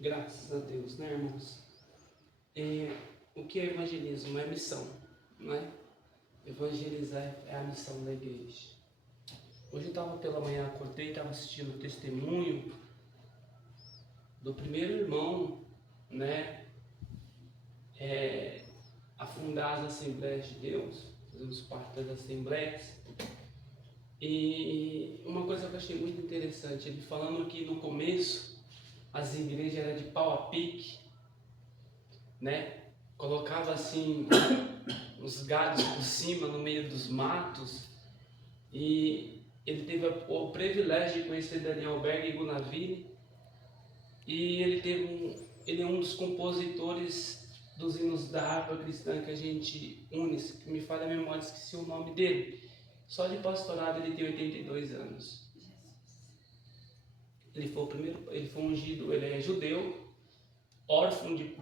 Graças a Deus, né, irmãos? O que é evangelismo? É missão, não é? Evangelizar é a missão da igreja. Hoje eu estava pela manhã, acordei e estava assistindo o testemunho do primeiro irmão, né? A fundar as Assembleias de Deus. Fazemos parte das Assembleias. E uma coisa que eu achei muito interessante, ele falando que no começo as igrejas eram de pau a pique, né? Colocava assim os galhos por cima no meio dos matos, e ele teve o privilégio de conhecer Daniel Berg e Gunaville, e ele é um dos compositores dos hinos da harpa cristã que a gente une, que me falha a memória, esqueci o nome dele. Só de pastorado ele tem 82 anos. Ele foi ungido, ele é judeu, órfão de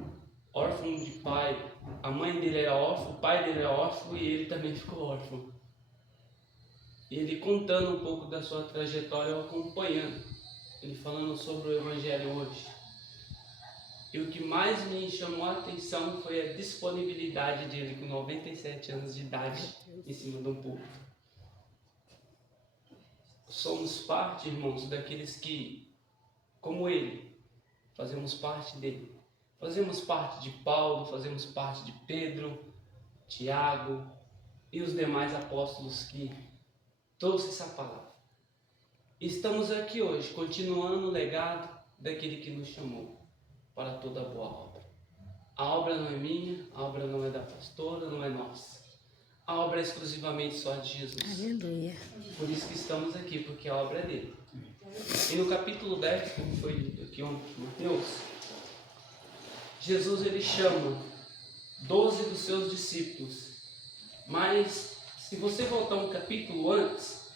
pai. A mãe dele era órfã, o pai dele era órfão e ele também ficou órfão. E ele contando um pouco da sua trajetória, eu acompanhando, ele falando sobre o evangelho hoje. E o que mais me chamou a atenção foi a disponibilidade dele com 97 anos de idade em cima de um púlpito. Somos parte, irmãos, daqueles que, como ele, fazemos parte dele. Fazemos parte de Paulo, fazemos parte de Pedro, Tiago e os demais apóstolos que trouxe essa palavra. Estamos aqui hoje, continuando o legado daquele que nos chamou para toda boa obra. A obra não é minha, a obra não é da pastora, não é nossa. A obra é exclusivamente só de Jesus. Aleluia. Por isso que estamos aqui, porque a obra é dele. E no capítulo 10, como foi dito aqui ontem, Mateus, Jesus ele chama 12 dos seus discípulos. Mas, se você voltar um capítulo antes,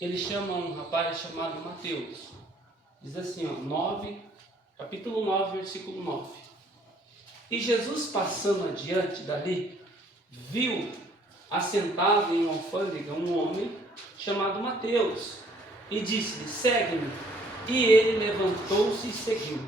ele chama um rapaz chamado Mateus. Diz assim, capítulo 9, versículo 9. E Jesus, passando adiante dali, viu assentado em uma alfândega um homem chamado Mateus, e disse-lhe, segue-me. E ele levantou-se e seguiu.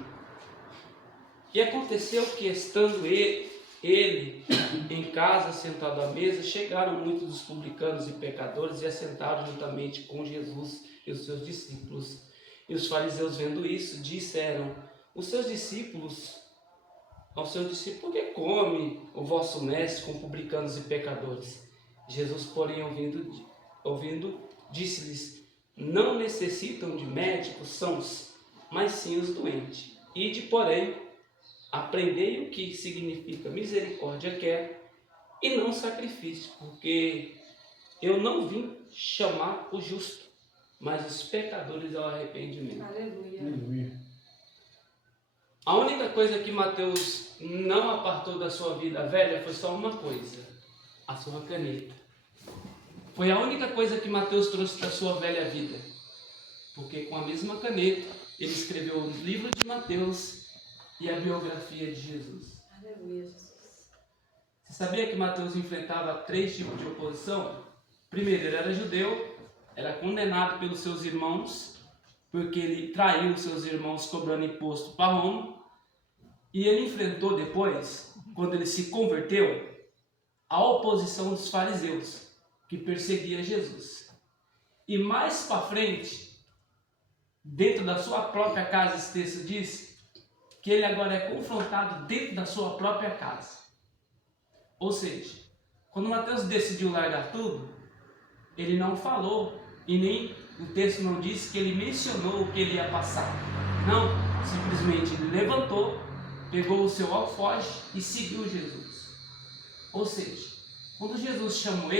E aconteceu que, estando ele em casa, sentado à mesa, chegaram muitos dos publicanos e pecadores e assentaram juntamente com Jesus e os seus discípulos. E os fariseus, vendo isso, disseram aos seus discípulos, por que come o vosso mestre com publicanos e pecadores? Jesus, porém, ouvindo, disse-lhes, não necessitam de médicos sãos, mas sim os doentes. Ide, porém, aprendei o que significa misericórdia quer, e não sacrifício, porque eu não vim chamar o justo, mas os pecadores ao arrependimento. Aleluia. A única coisa que Mateus não apartou da sua vida velha foi só uma coisa, a sua caneta. Foi a única coisa que Mateus trouxe da sua velha vida, porque com a mesma caneta ele escreveu o livro de Mateus e a biografia de Jesus. Aleluia, Jesus. Você sabia que Mateus enfrentava 3 tipos de oposição? Primeiro, ele era judeu, era condenado pelos seus irmãos, porque ele traiu os seus irmãos cobrando imposto para Roma. E ele enfrentou depois, quando ele se converteu, a oposição dos fariseus, que perseguia Jesus. E mais para frente, dentro da sua própria casa, esse texto diz que ele agora é confrontado dentro da sua própria casa. Ou seja, quando Mateus decidiu largar tudo, ele não falou, e nem o texto não disse que ele mencionou o que ele ia passar. Não, simplesmente ele levantou, pegou o seu alforje e seguiu Jesus. Ou seja, quando Jesus chamou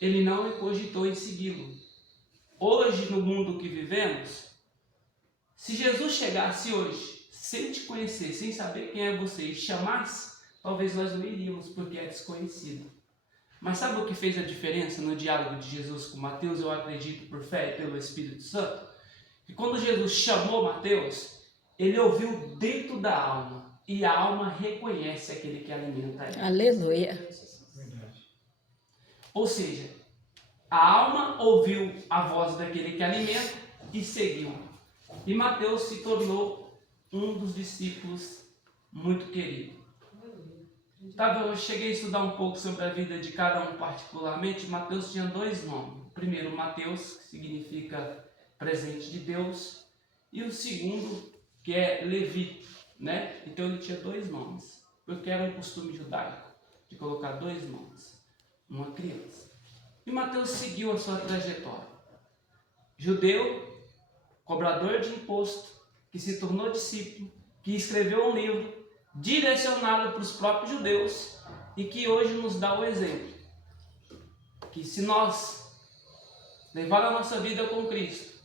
ele não cogitou em segui-lo. Hoje, no mundo que vivemos, se Jesus chegasse hoje, sem te conhecer, sem saber quem é você, e chamasse, talvez nós não iríamos, porque é desconhecido. Mas sabe o que fez a diferença no diálogo de Jesus com Mateus? Eu acredito por fé e pelo Espírito Santo. Que quando Jesus chamou Mateus, ele ouviu dentro da alma. E a alma reconhece aquele que alimenta ele. Aleluia. Ou seja, a alma ouviu a voz daquele que alimenta e seguiu. E Mateus se tornou um dos discípulos muito querido. Eu cheguei a estudar um pouco sobre a vida de cada um particularmente. Mateus tinha 2 nomes. O primeiro, Mateus, que significa presente de Deus, e o segundo, que é Levi, né? Então ele tinha 2 nomes, porque era um costume judaico de colocar 2 nomes numa criança. E Mateus seguiu a sua trajetória. Judeu, cobrador de imposto, que se tornou discípulo, que escreveu um livro direcionado para os próprios judeus e que hoje nos dá o exemplo que se nós levar a nossa vida com Cristo,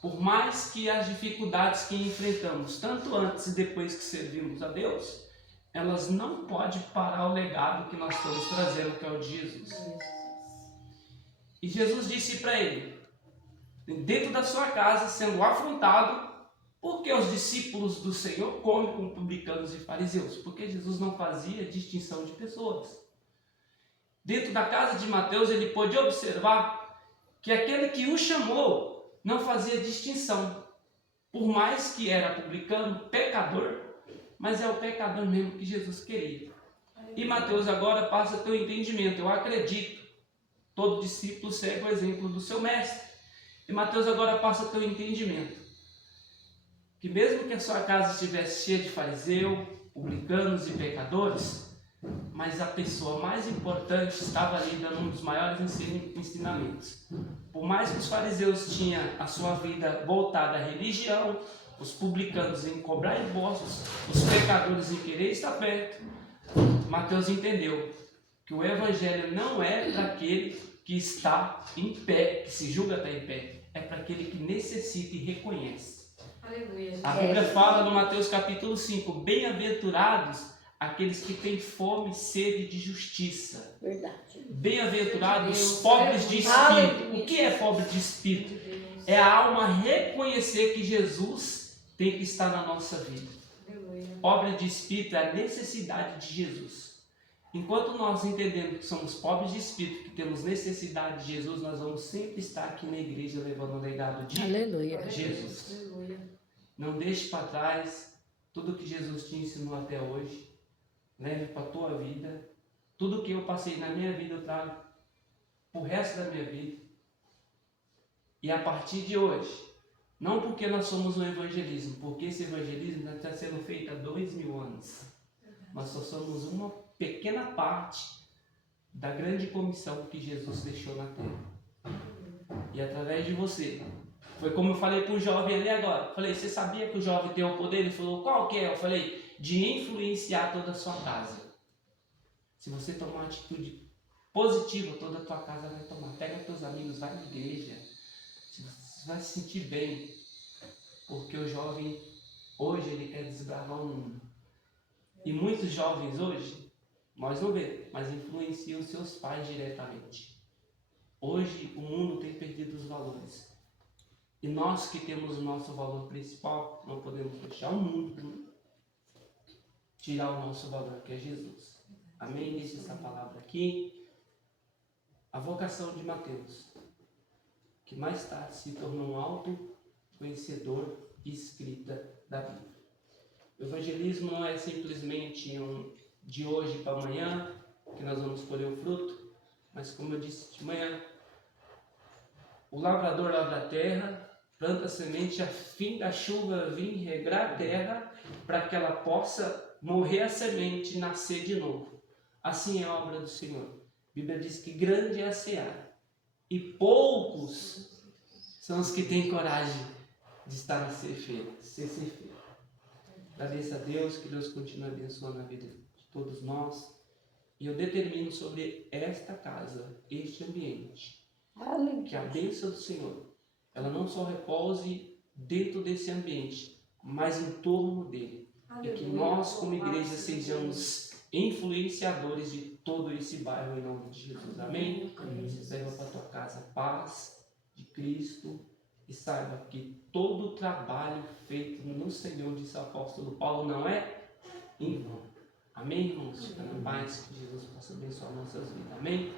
por mais que as dificuldades que enfrentamos, tanto antes e depois que servimos a Deus, elas não podem parar o legado que nós estamos trazendo, que é o de Jesus. E Jesus disse para ele, dentro da sua casa, sendo afrontado, porque os discípulos do Senhor comem com publicanos e fariseus? Porque Jesus não fazia distinção de pessoas. Dentro da casa de Mateus, ele pôde observar que aquele que o chamou não fazia distinção. Por mais que era publicano, pecador, mas é o pecador mesmo que Jesus queria. E Mateus agora passa a ter o entendimento. Eu acredito, todo discípulo segue o exemplo do seu mestre. E Mateus agora passa a ter o entendimento que mesmo que a sua casa estivesse cheia de fariseu, publicanos e pecadores, mas a pessoa mais importante estava ali dando um dos maiores ensinamentos. Por mais que os fariseus tinham a sua vida voltada à religião, os publicanos em cobrar impostos, os pecadores em querer estar perto, Mateus entendeu que o evangelho não é para aquele que está em pé, que se julga estar em pé, é para aquele que necessita e reconhece. Aleluia. A Bíblia fala no Mateus capítulo 5, bem-aventurados aqueles que têm fome e sede de justiça. Verdade. Bem-aventurados os pobres de espírito. O que é pobre de espírito? É a alma reconhecer que Jesus tem que estar na nossa vida. Pobre de espírito é a necessidade de Jesus. Enquanto nós entendemos que somos pobres de espírito, que temos necessidade de Jesus, nós vamos sempre estar aqui na igreja levando o legado de Jesus. Não deixe para trás tudo que Jesus te ensinou até hoje. Leve para a tua vida. Tudo que eu passei na minha vida eu trago para o resto da minha vida. E a partir de hoje, não porque nós somos um evangelismo, porque esse evangelismo está sendo feito há 2000 anos. Nós só somos uma pequena parte da grande comissão que Jesus deixou na terra. E através de você, foi como eu falei para o jovem ali agora. Falei, você sabia que o jovem tem o poder? Ele falou, qual que é? Eu falei, de influenciar toda a sua casa. Se você tomar uma atitude positiva, toda a tua casa vai tomar. Pega os teus amigos, vai na igreja. Você vai se sentir bem. Porque o jovem, hoje, ele quer desbravar o mundo. E muitos jovens hoje, nós não vemos, mas influenciam seus pais diretamente. Hoje, o mundo tem perdido os valores. E nós que temos o nosso valor principal, não podemos deixar o mundo tirar o nosso valor, que é Jesus. Amém? Deixe essa palavra aqui. A vocação de Mateus, que mais tarde se tornou um autoconhecedor e escrita da Bíblia. O evangelismo não é simplesmente de hoje para amanhã, que nós vamos colher o fruto, mas como eu disse de manhã, o lavrador lavra a terra, planta a semente a fim da chuva vir regrar a terra, para que ela possa morrer a semente e nascer de novo. Assim é a obra do Senhor. A Bíblia diz que grande é a seara, e poucos são os que têm coragem de estar na ceifeira. Agradeço a Deus, que Deus continue abençoando a vida de todos nós. E eu determino sobre esta casa, este ambiente, que a bênção do Senhor, ela não só repouse dentro desse ambiente, mas em torno dele. E que nós, como igreja, sejamos influenciadores de todo esse bairro em nome de Jesus. Amém? Leva para a tua casa a paz de Cristo. E saiba que todo o trabalho feito no Senhor, disse o apóstolo Paulo, não é em vão. Amém, irmãos? Fica na paz, que Jesus possa abençoar nossas vidas. Amém?